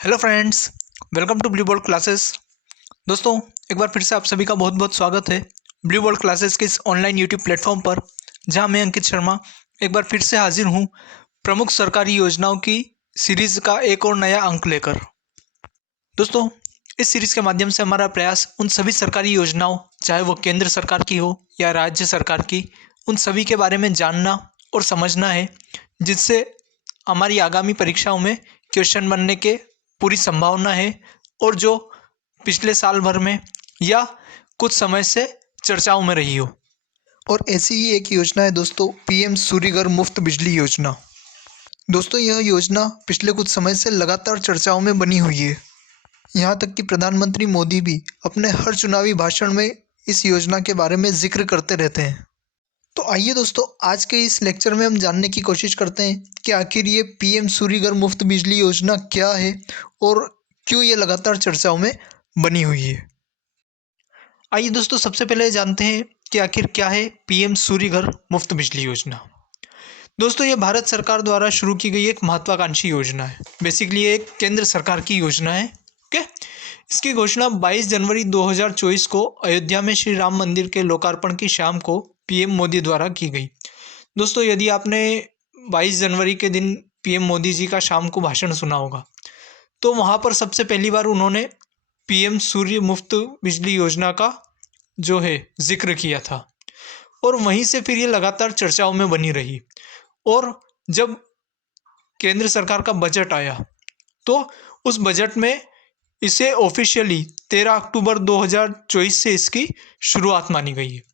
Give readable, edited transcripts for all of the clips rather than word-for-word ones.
Hello friends, welcome to blue board classes. दोस्तों, एक बार फिर से आप सभी का बहुत बहुत स्वागत है ब्लू बोर्ड क्लासेस के इस ऑनलाइन यूट्यूब प्लेटफॉर्म पर, जहां मैं अंकित शर्मा एक बार फिर से हाजिर हूं प्रमुख सरकारी योजनाओं की सीरीज़ का एक और नया अंक लेकर। दोस्तों, इस सीरीज़ के माध्यम से हमारा प्रयास उन सभी सरकारी योजनाओं, चाहे वो केंद्र सरकार की हो या राज्य सरकार की, उन सभी के बारे में जानना और समझना है, जिससे हमारी आगामी परीक्षाओं में क्वेश्चन बनने के पूरी संभावना है और जो पिछले साल भर में या कुछ समय से चर्चाओं में रही हो। और ऐसी ही एक योजना है दोस्तों, पीएम सूर्यघर मुफ्त बिजली योजना। दोस्तों, यह योजना पिछले कुछ समय से लगातार चर्चाओं में बनी हुई है। यहाँ तक कि प्रधानमंत्री मोदी भी अपने हर चुनावी भाषण में इस योजना के बारे में जिक्र करते रहते हैं। तो आइए दोस्तों, आज के इस लेक्चर में हम जानने की कोशिश करते हैं कि आखिर ये पीएम सूर्यघर मुफ्त बिजली योजना क्या है और क्यों ये लगातार चर्चाओं में बनी हुई है। आइए दोस्तों, सबसे पहले जानते हैं कि आखिर क्या है पीएम सूर्यघर मुफ्त बिजली योजना। दोस्तों, ये भारत सरकार द्वारा शुरू की गई एक महत्वाकांक्षी योजना है। बेसिकली ये एक केंद्र सरकार की योजना है। ओके, इसकी घोषणा 22 जनवरी 2024 को अयोध्या में श्री राम मंदिर के लोकार्पण की शाम को पीएम मोदी द्वारा की गई। दोस्तों, यदि आपने 22 जनवरी के दिन पीएम मोदी जी का शाम को भाषण सुना होगा, तो वहाँ पर सबसे पहली बार उन्होंने पीएम सूर्य मुफ्त बिजली योजना का जो है जिक्र किया था और वहीं से फिर ये लगातार चर्चाओं में बनी रही। और जब केंद्र सरकार का बजट आया तो उस बजट में इसे ऑफिशियली 13 अक्टूबर 2024 से इसकी शुरुआत मानी गई है।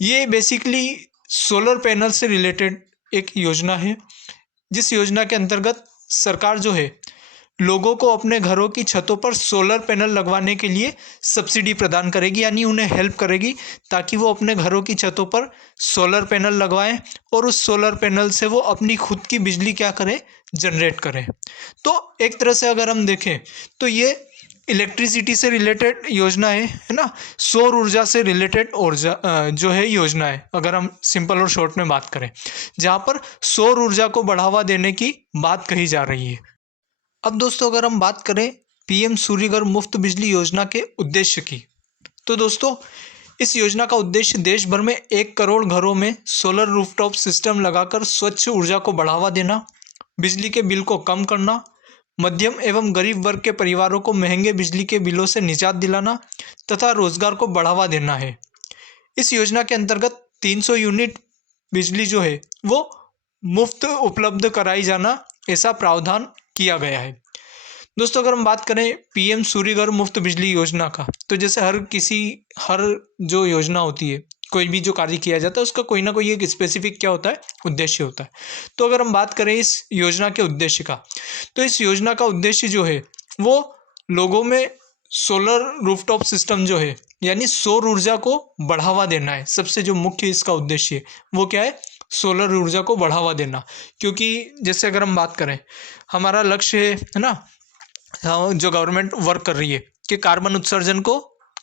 ये बेसिकली सोलर पैनल से रिलेटेड एक योजना है, जिस योजना के अंतर्गत सरकार जो है लोगों को अपने घरों की छतों पर सोलर पैनल लगवाने के लिए सब्सिडी प्रदान करेगी, यानी उन्हें हेल्प करेगी ताकि वो अपने घरों की छतों पर सोलर पैनल लगवाएं और उस सोलर पैनल से वो अपनी खुद की बिजली क्या करें, जनरेट करें। तो एक तरह से अगर हम देखें तो ये इलेक्ट्रिसिटी से रिलेटेड योजना है ना, सौर ऊर्जा से रिलेटेड ऊर्जा जो है योजना है, अगर हम सिंपल और शॉर्ट में बात करें, जहाँ पर सौर ऊर्जा को बढ़ावा देने की बात कही जा रही है। अब दोस्तों, अगर हम बात करें पीएम सूर्यघर मुफ्त बिजली योजना के उद्देश्य की, तो दोस्तों इस योजना का उद्देश्य देश भर में 1 करोड़ घरों में सोलर रूफटॉप सिस्टम लगाकर स्वच्छ ऊर्जा को बढ़ावा देना, बिजली के बिल को कम करना, मध्यम एवं गरीब वर्ग के परिवारों को महंगे बिजली के बिलों से निजात दिलाना तथा रोजगार को बढ़ावा देना है। इस योजना के अंतर्गत 300 यूनिट बिजली जो है वो मुफ्त उपलब्ध कराई जाना, ऐसा प्रावधान किया गया है। दोस्तों, अगर हम बात करें पीएम सूर्यघर मुफ्त बिजली योजना का, तो जैसे हर जो योजना होती है, कोई भी जो कार्य किया जाता है, उसका कोई ना कोई एक स्पेसिफिक क्या होता है, उद्देश्य होता है। तो अगर हम बात करें इस योजना के उद्देश्य का, तो इस योजना का उद्देश्य जो है वो लोगों में सोलर रूफटॉप सिस्टम जो है, यानी सौर ऊर्जा को बढ़ावा देना है। सबसे जो मुख्य इसका उद्देश्य है वो क्या है, सोलर ऊर्जा को बढ़ावा देना। क्योंकि जैसे अगर हम बात करें, हमारा लक्ष्य है ना, जो गवर्नमेंट वर्क कर रही है कि कार्बन उत्सर्जन को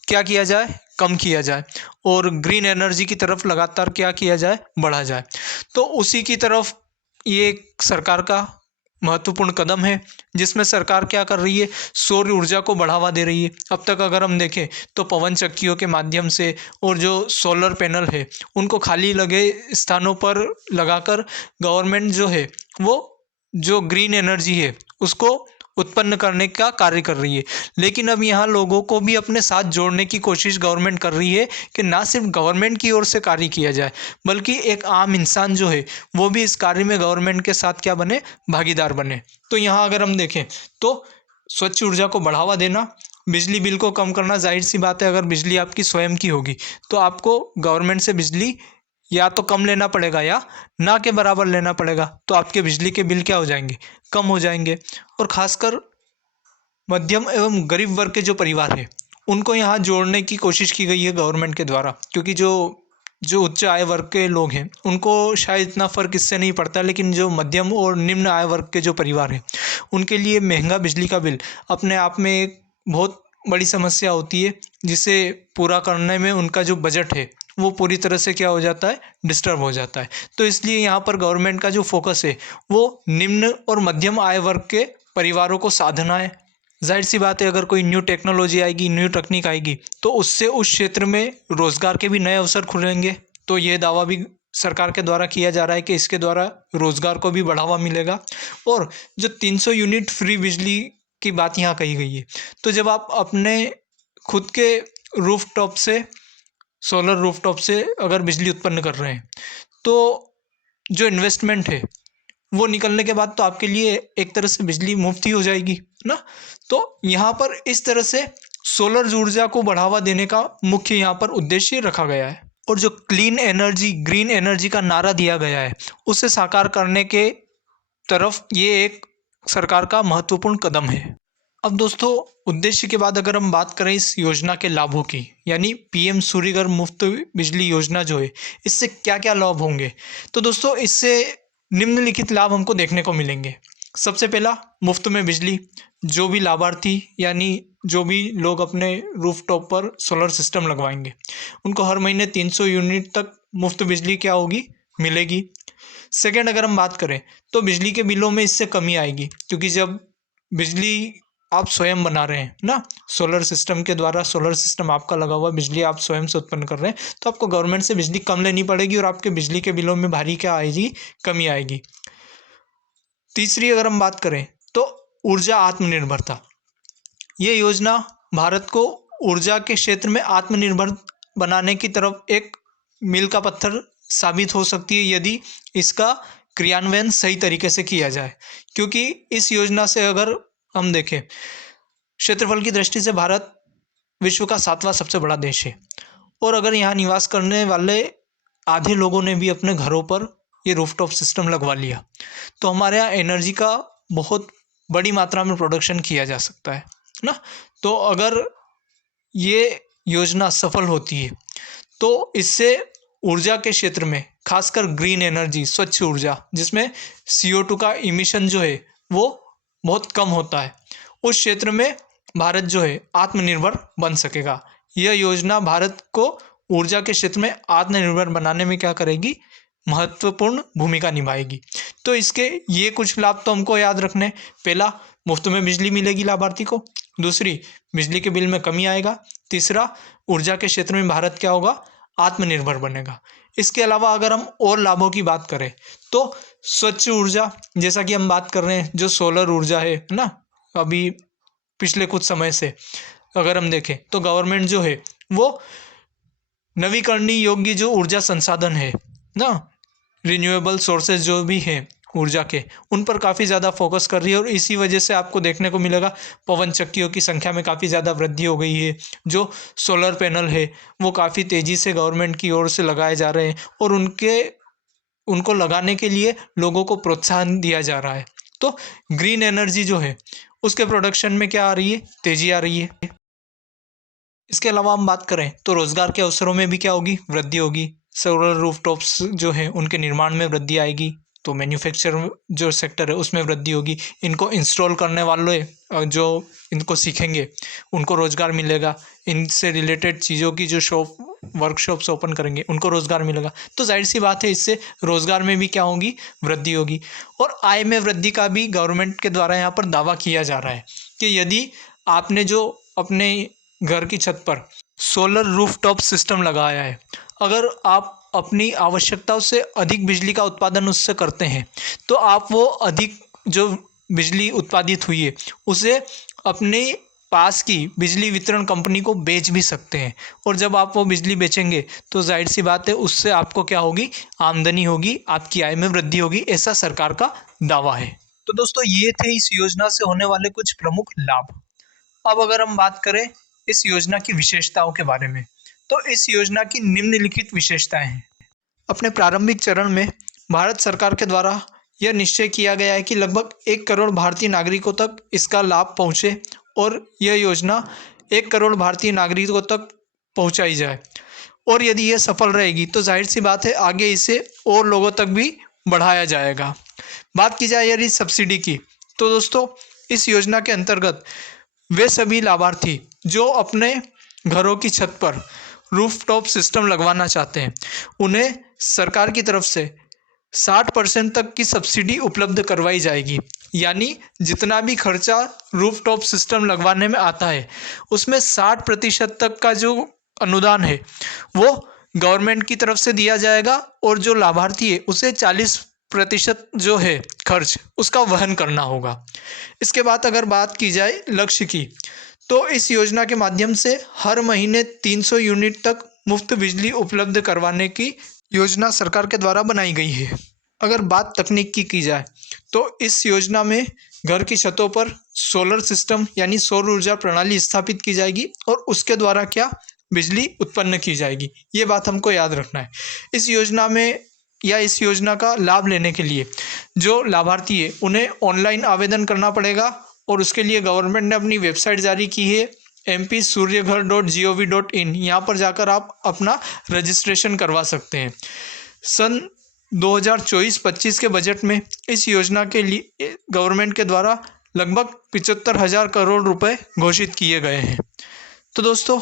क्या किया जाए, कम किया जाए, और ग्रीन एनर्जी की तरफ लगातार क्या किया जाए, बढ़ा जाए। तो उसी की तरफ ये सरकार का महत्वपूर्ण कदम है, जिसमें सरकार क्या कर रही है, सौर ऊर्जा को बढ़ावा दे रही है। अब तक अगर हम देखें तो पवन चक्कियों के माध्यम से और जो सोलर पैनल है उनको खाली लगे स्थानों पर लगाकर गवर्नमेंट जो है वो जो ग्रीन एनर्जी है उसको उत्पन्न करने का कार्य कर रही है। लेकिन अब यहाँ लोगों को भी अपने साथ जोड़ने की कोशिश गवर्नमेंट कर रही है कि ना सिर्फ गवर्नमेंट की ओर से कार्य किया जाए, बल्कि एक आम इंसान जो है वो भी इस कार्य में गवर्नमेंट के साथ क्या बने, भागीदार बने। तो यहाँ अगर हम देखें तो स्वच्छ ऊर्जा को बढ़ावा देना, बिजली बिल को कम करना। जाहिर सी बात है, अगर बिजली आपकी स्वयं की होगी तो आपको गवर्नमेंट से बिजली या तो कम लेना पड़ेगा या ना के बराबर लेना पड़ेगा, तो आपके बिजली के बिल क्या हो जाएंगे, कम हो जाएंगे। और ख़ासकर मध्यम एवं गरीब वर्ग के जो परिवार है उनको यहाँ जोड़ने की कोशिश की गई है गवर्नमेंट के द्वारा, क्योंकि जो जो उच्च आय वर्ग के लोग हैं उनको शायद इतना फ़र्क इससे नहीं पड़ता, लेकिन जो मध्यम और निम्न आय वर्ग के जो परिवार हैं उनके लिए महंगा बिजली का बिल अपने आप में एक बहुत बड़ी समस्या होती है, जिसे पूरा करने में उनका जो बजट है वो पूरी तरह से क्या हो जाता है, डिस्टर्ब हो जाता है। तो इसलिए यहाँ पर गवर्नमेंट का जो फोकस है वो निम्न और मध्यम आय वर्ग के परिवारों को साधना है। जाहिर सी बात है, अगर कोई न्यू टेक्नोलॉजी आएगी, न्यू तकनीक आएगी, तो उससे उस क्षेत्र में रोज़गार के भी नए अवसर खुलेंगे। तो ये दावा भी सरकार के द्वारा किया जा रहा है कि इसके द्वारा रोज़गार को भी बढ़ावा मिलेगा। और जो 300 यूनिट फ्री बिजली की बात यहाँ कही गई है, तो जब आप अपने खुद के रूफटॉप से, सोलर रूफटॉप से अगर बिजली उत्पन्न कर रहे हैं, तो जो इन्वेस्टमेंट है वो निकलने के बाद तो आपके लिए एक तरह से बिजली मुफ्त ही हो जाएगी ना। तो यहाँ पर इस तरह से सोलर ऊर्जा को बढ़ावा देने का मुख्य यहाँ पर उद्देश्य रखा गया है। और जो क्लीन एनर्जी, ग्रीन एनर्जी का नारा दिया गया है, उसे साकार करने के तरफ ये एक सरकार का महत्वपूर्ण कदम है। अब दोस्तों, उद्देश्य के बाद अगर हम बात करें इस योजना के लाभों की, यानी पीएम सूर्यघर मुफ्त बिजली योजना जो है, इससे क्या क्या लाभ होंगे, तो दोस्तों इससे निम्नलिखित लाभ हमको देखने को मिलेंगे। सबसे पहला, मुफ्त में बिजली। जो भी लाभार्थी यानी जो भी लोग अपने रूफटॉप पर सोलर सिस्टम लगवाएंगे, उनको हर महीने 300 यूनिट तक मुफ्त बिजली क्या होगी, मिलेगी। सेकेंड, अगर हम बात करें तो बिजली के बिलों में इससे कमी आएगी, क्योंकि जब बिजली आप स्वयं बना रहे हैं ना, सोलर सिस्टम के द्वारा, सोलर सिस्टम आपका लगा हुआ, बिजली आप स्वयं से उत्पन्न कर रहे हैं, तो आपको गवर्नमेंट से बिजली कम लेनी पड़ेगी और आपके बिजली के बिलों में भारी क्या आएगी, कमी आएगी। तीसरी, अगर हम बात करें तो ऊर्जा आत्मनिर्भरता। ये योजना भारत को ऊर्जा के क्षेत्र में आत्मनिर्भर बनाने की तरफ एक मील का पत्थर साबित हो सकती है, यदि इसका क्रियान्वयन सही तरीके से किया जाए। क्योंकि इस योजना से अगर हम देखें, क्षेत्रफल की दृष्टि से भारत विश्व का 7वां सबसे बड़ा देश है, और अगर यहाँ निवास करने वाले आधे लोगों ने भी अपने घरों पर ये रूफटॉप सिस्टम लगवा लिया, तो हमारे यहाँ एनर्जी का बहुत बड़ी मात्रा में प्रोडक्शन किया जा सकता है ना। तो अगर ये योजना सफल होती है, तो इससे ऊर्जा के क्षेत्र में, खासकर ग्रीन एनर्जी, स्वच्छ ऊर्जा, जिसमें CO2 का इमिशन जो है वो बहुत कम होता है, उस क्षेत्र में भारत जो है आत्मनिर्भर बन सकेगा। यह योजना भारत को ऊर्जा के क्षेत्र में आत्मनिर्भर बनाने में क्या करेगी, महत्वपूर्ण भूमिका निभाएगी। तो इसके ये कुछ लाभ तो हमको याद रखने। पहला, मुफ्त में बिजली मिलेगी लाभार्थी को। दूसरी, बिजली के बिल में कमी आएगा। तीसरा, ऊर्जा के क्षेत्र में भारत क्या होगा, आत्मनिर्भर बनेगा। इसके अलावा अगर हम और लाभों की बात करें तो स्वच्छ ऊर्जा, जैसा कि हम बात कर रहे हैं, जो सोलर ऊर्जा है ना, अभी पिछले कुछ समय से अगर हम देखें तो गवर्नमेंट जो है वो नवीकरणीय योग्य जो ऊर्जा संसाधन है ना, रिन्यूएबल सोर्सेज जो भी हैं ऊर्जा के, उन पर काफ़ी ज़्यादा फोकस कर रही है। और इसी वजह से आपको देखने को मिलेगा पवन चक्कियों की संख्या में काफ़ी ज़्यादा वृद्धि हो गई है। जो सोलर पैनल है वो काफ़ी तेज़ी से गवर्नमेंट की ओर से लगाए जा रहे हैं, और उनको लगाने के लिए लोगों को प्रोत्साहन दिया जा रहा है। तो ग्रीन एनर्जी जो है उसके प्रोडक्शन में क्या आ रही है, तेज़ी आ रही है। इसके अलावा हम बात करें तो रोज़गार के अवसरों में भी क्या होगी, वृद्धि होगी। सोलर रूफटॉप्स जो हैं उनके निर्माण में वृद्धि आएगी, तो मैन्युफैक्चर जो सेक्टर है उसमें वृद्धि होगी। इनको इंस्टॉल करने वाले जो इनको सीखेंगे उनको रोज़गार मिलेगा। इनसे रिलेटेड चीज़ों की जो वर्कशॉप्स ओपन करेंगे उनको रोज़गार मिलेगा। तो जाहिर सी बात है, इससे रोज़गार में भी क्या होगी, वृद्धि होगी। और आय में वृद्धि का भी गवर्नमेंट के द्वारा यहाँ पर दावा किया जा रहा है कि यदि आपने जो अपने घर की छत पर सोलर रूफटॉप सिस्टम लगाया है, अगर आप अपनी आवश्यकताओं से अधिक बिजली का उत्पादन उससे करते हैं, तो आप वो अधिक जो बिजली उत्पादित हुई है उसे अपने पास की बिजली वितरण कंपनी को बेच भी सकते हैं। और जब आप वो बिजली बेचेंगे तो जाहिर सी बात है उससे आपको क्या होगी, आमदनी होगी, आपकी आय में वृद्धि होगी, ऐसा सरकार का दावा है। तो दोस्तों, ये थे इस योजना से होने वाले कुछ प्रमुख लाभ। अब अगर हम बात करें इस योजना की विशेषताओं के बारे में, तो इस योजना की निम्नलिखित विशेषताएं हैं। अपने प्रारंभिक चरण में भारत सरकार के द्वारा यह निश्चय किया गया है कि लगभग 1 करोड़ भारतीय नागरिकों तक इसका लाभ पहुंचे, और यह योजना 1 करोड़ भारतीय नागरिकों तक पहुंचाई जाए। और यदि यह सफल रहेगी तो जाहिर सी बात है आगे इसे और लोगों तक भी बढ़ाया जाएगा। बात की जाए यदि सब्सिडी की, तो दोस्तों इस योजना के अंतर्गत वे सभी लाभार्थी जो अपने घरों की छत पर रूफटॉप सिस्टम लगवाना चाहते हैं, उन्हें सरकार की तरफ से 60% तक की सब्सिडी उपलब्ध करवाई जाएगी। यानी जितना भी खर्चा रूफटॉप सिस्टम लगवाने में आता है उसमें 60% तक का जो अनुदान है वो गवर्नमेंट की तरफ से दिया जाएगा और जो लाभार्थी है उसे 40% जो है खर्च उसका वहन करना होगा। इसके बाद अगर बात की जाए लक्ष्य की, तो इस योजना के माध्यम से हर महीने 300 यूनिट तक मुफ्त बिजली उपलब्ध करवाने की योजना सरकार के द्वारा बनाई गई है। अगर बात तकनीक की जाए तो इस योजना में घर की छतों पर सोलर सिस्टम यानी सौर ऊर्जा प्रणाली स्थापित की जाएगी और उसके द्वारा क्या बिजली उत्पन्न की जाएगी, ये बात हमको याद रखना है। इस योजना में या इस योजना का लाभ लेने के लिए जो लाभार्थी है उन्हें ऑनलाइन आवेदन करना पड़ेगा और उसके लिए गवर्नमेंट ने अपनी वेबसाइट जारी की है mp-suryaghar.gov.in। यहाँ पर जाकर आप अपना रजिस्ट्रेशन करवा सकते हैं। सन 2024-25 के बजट में इस योजना के लिए गवर्नमेंट के द्वारा लगभग 75,000 करोड़ रुपए घोषित किए गए हैं। तो दोस्तों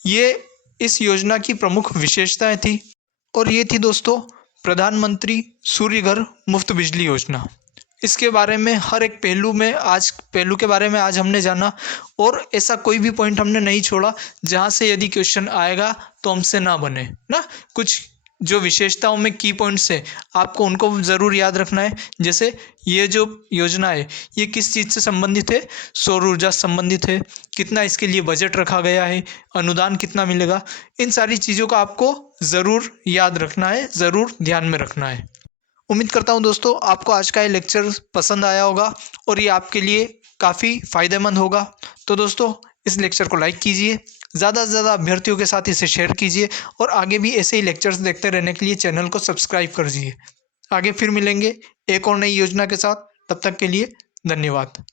ये इस योजना की प्रमुख विशेषताएं थी और ये थी दोस्तों प्रधानमंत्री सूर्य घर मुफ्त बिजली योजना। इसके बारे में हर एक पहलू के बारे में आज हमने जाना और ऐसा कोई भी पॉइंट हमने नहीं छोड़ा जहाँ से यदि क्वेश्चन आएगा तो हमसे ना बने ना। कुछ जो विशेषताओं में की पॉइंट्स है आपको उनको ज़रूर याद रखना है। जैसे ये जो योजना है ये किस चीज़ से संबंधित है, सौर ऊर्जा से संबंधित है, कितना इसके लिए बजट रखा गया है, अनुदान कितना मिलेगा, इन सारी चीज़ों का आपको ज़रूर याद रखना है, ज़रूर ध्यान में रखना है। उम्मीद करता हूँ दोस्तों आपको आज का ये लेक्चर पसंद आया होगा और ये आपके लिए काफ़ी फ़ायदेमंद होगा। तो दोस्तों इस लेक्चर को लाइक कीजिए, ज़्यादा से ज़्यादा अभ्यर्थियों के साथ इसे शेयर कीजिए और आगे भी ऐसे ही लेक्चर्स देखते रहने के लिए चैनल को सब्सक्राइब कर दीजिए। आगे फिर मिलेंगे एक और नई योजना के साथ, तब तक के लिए धन्यवाद।